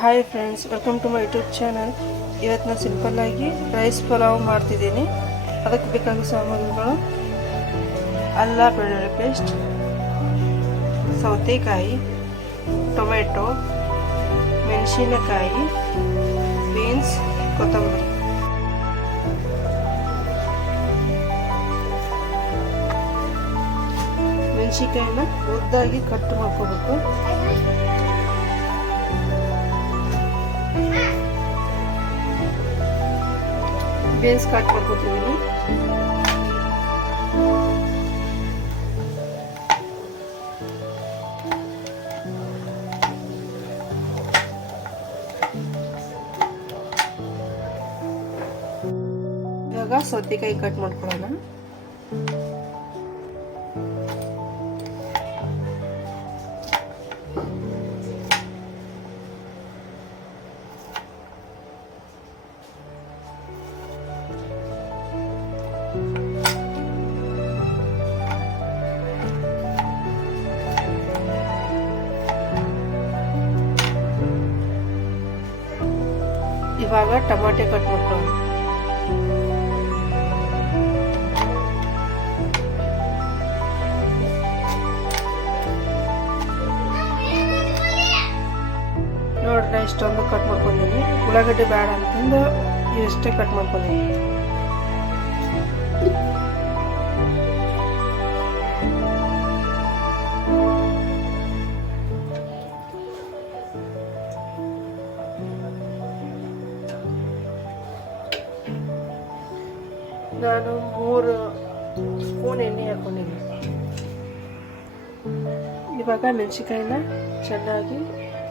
Hi friends, welcome to my YouTube channel. ಇವತ್ತು ನಾನು ಸಿಂಪಲ್ಲಾಗಿ ರೈಸ್ ಪಲಾವ್ ಮಾಡ್ತಿದ್ದೀನಿ. ಅದಕ್ಕೆ ಬೇಕಾದ ಸಾಮಗ್ರಿಗಳು: ಅಲ್ಲ ಬೆಳ್ಳುಳ್ಳಿ ಪೇಸ್ಟ್, ಸೌತೆಕಾಯಿ, ಟೊಮೆಟೊ, ಮೆಣಸಿನಕಾಯಿ, ಬೀನ್ಸ್, ಕೊತ್ತಂಬರಿ. ಮೆಣಸಿನಕಾಯಿನ ಉದ್ದಾಗಿ ಕಟ್ ಮಾಡ್ಕೋಬೇಕು. ಬೀನ್ಸ್ ಕಟ್ ಮಾಡ್ಕೊತಿದ್ದೀನಿ. ಇವಾಗ ಸೌತೆಕಾಯಿ ಕಟ್ ಮಾಡ್ಕೊಳ್ಳೋಣ. ಇವಾಗ ಟಮಾಟೆ ಕಟ್ ಮಾಡ್ಕೊಳ್ಳೋಣ. ನೋಡ್ರಿ, ಇಷ್ಟೊಂದು ಕಟ್ ಮಾಡ್ಕೊಂಡಿದ್ದೀನಿ. ಉಳ್ಳಾಗಡ್ಡೆ ಬೇಡ ಅಂತಂದು ಇಷ್ಟೇ ಕಟ್ ಮಾಡ್ಕೊಂಡಿದ್ದೀನಿ. ನಾನು 3 ಸ್ಪೂನ್ ಎಣ್ಣೆ ಹಾಕೊಂಡಿದ್ದೀನಿ. ಇವಾಗ ಮೆಣಸಿನಕಾಯಿನ ಚೆನ್ನಾಗಿ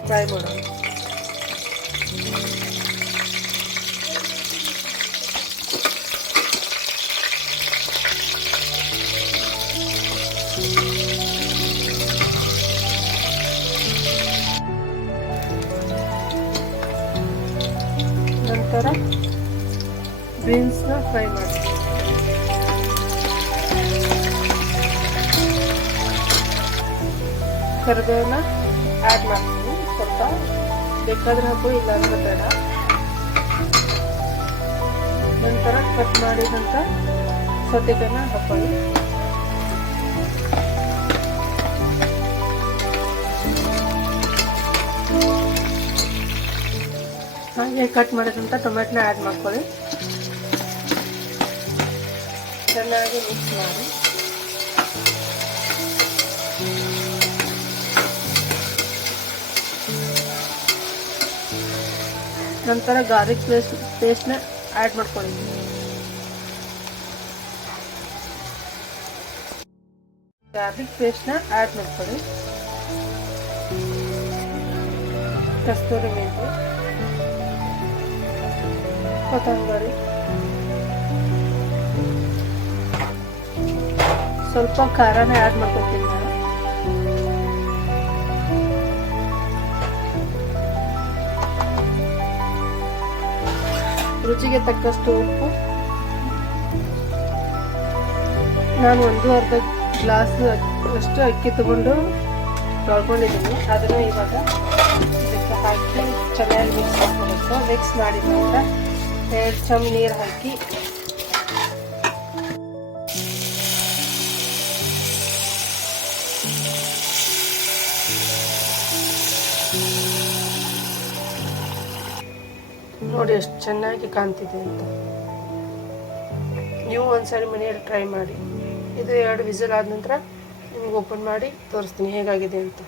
ಫ್ರೈ ಮಾಡೋಣ. ನಂತರ ಬೀನ್ಸ್ನ ಫ್ರೈ ಮಾಡಿ. ಕರಿಬೇವನ್ನ ಆ್ಯಡ್ ಮಾಡ್ತೀನಿ. ಸ್ವಲ್ಪ ಬೇಕಾದ್ರೆ ಹಾಕು, ಇಲ್ಲ ಅಂದ್ರೆ ಬೇಡ. ನಂತರ ಕಟ್ ಮಾಡಿದಂಥ ಸೌತೆಕಾಯಿನ ಹಾಕೊಳ್ಳಿ. ಹಾಗೆ ಕಟ್ ಮಾಡಿದಂಥ ಟೊಮೆಟೊನ ಆ್ಯಡ್ ಮಾಡ್ಕೊಳ್ಳಿ. ಚೆನ್ನಾಗಿ ಮಿಕ್ಸ್ ಮಾಡಿ. ನಂತರ ಗಾರ್ಲಿಕ್ ಪೇಸ್ಟ್ನ ಆ್ಯಡ್ ಮಾಡ್ಕೊಳ್ಳಿ. ಗಾರ್ಲಿಕ್ ಪೇಸ್ಟ್ನ ಆ್ಯಡ್ ಮಾಡ್ಕೊಳ್ಳಿ. ಕಸ್ತೂರಿ ಮೆಂತ್ಯ, ಕೊತ್ತಂಬರಿ, ಸ್ವಲ್ಪ ಖಾರನ ಆ್ಯಡ್ ಮಾಡ್ಕೊತೀನಿ ನಾನು. ರುಚಿಗೆ ತಕ್ಕಷ್ಟು ಉಪ್ಪು. ನಾನು 1.5 ಗ್ಲಾಸ್ ಅಷ್ಟು ಅಕ್ಕಿ ತಗೊಂಡು ತೊಳ್ಕೊಂಡಿದ್ದೀನಿ. ಅದನ್ನು ಇವಾಗ ಇದಕ್ಕೆ ಹಾಕಿ ಚೆನ್ನಾಗಿ ಮಿಕ್ಸ್ ಮಾಡ್ಕೊಬೇಕು. ಮಿಕ್ಸ್ ಮಾಡಿದ ನಂತರ 2 ಚಮಚ ನೀರು ಹಾಕಿ ನೋಡಿ ಎಷ್ಟು ಚೆನ್ನಾಗಿ ಕಾಣ್ತಿದೆ ಅಂತ. ನೀವು ಒಂದ್ಸರಿ ಮನೆಯಲ್ಲಿ ಟ್ರೈ ಮಾಡಿ. ಇದು 2 ವಿಸಿಲ್ ಆದ ನಂತರ ನಿಮ್ಗೆ ಓಪನ್ ಮಾಡಿ ತೋರಿಸ್ತೀನಿ ಹೇಗಾಗಿದೆ ಅಂತ.